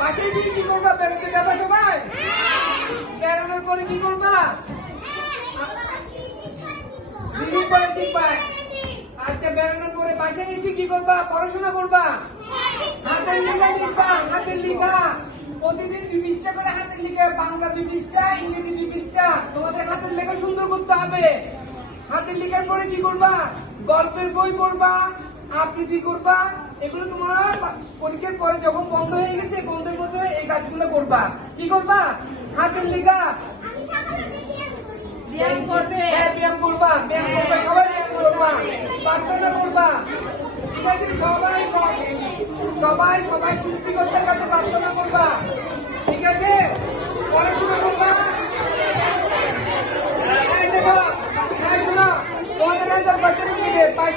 বাসায় গিয়ে কি করবা? বেড়াতে যাবা সবাই? বেড়ানোর পরে কি করবা? দিদি পরে শিখবা। আচ্ছা, বেড়ানোর পরে বাসায় এসে কি করবা? পড়াশোনা করবা। হাতের লেখা লিখবা। হাতের লেখা প্রতিদিন 2 পৃষ্ঠা করে হাতের লেখা, বাংলা 2 পৃষ্ঠা, ইংরেজি 2 পৃষ্ঠা। তোমাদের হাতের লেখা সুন্দর করতে হবে। হাতের লেখার পরে কি করবা? গল্পের বই পড়বা, আবৃত্তি করবা। এগুলো তোমরা পরীক্ষার পরে যখন বন্ধ হয়ে গেছে, বন্ধের মধ্যে এই কাজগুলো করবা। কি করবা? হাতের লেখা ব্যায়াম করবে। হ্যাঁ, ব্যায়াম করবা। ব্যায়াম করবা, সবাই ব্যায়াম করবা, প্রার্থনা করবা। ঠিক আছে? সবাই সৃষ্টিকর্তার কাছে প্রার্থনা করবা। ঠিক আছে? পড়াশোনা করবা। এই দেখো, শোনো, তোমাদের রেজাল্ট কত দিবে? 5